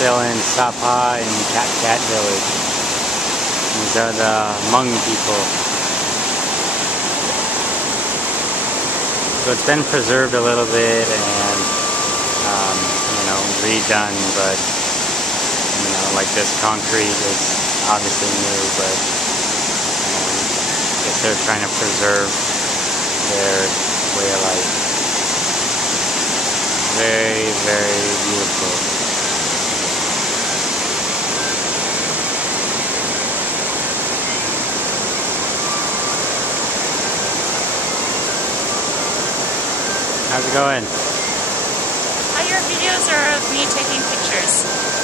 still in Sapa in Cat village. These are the Hmong people. So it's been preserved a little bit and you know, redone, but you know, like this concrete is obviously new, but I guess they're trying to preserve their way of life. Very, very beautiful. How's it going? Your videos are of me taking pictures.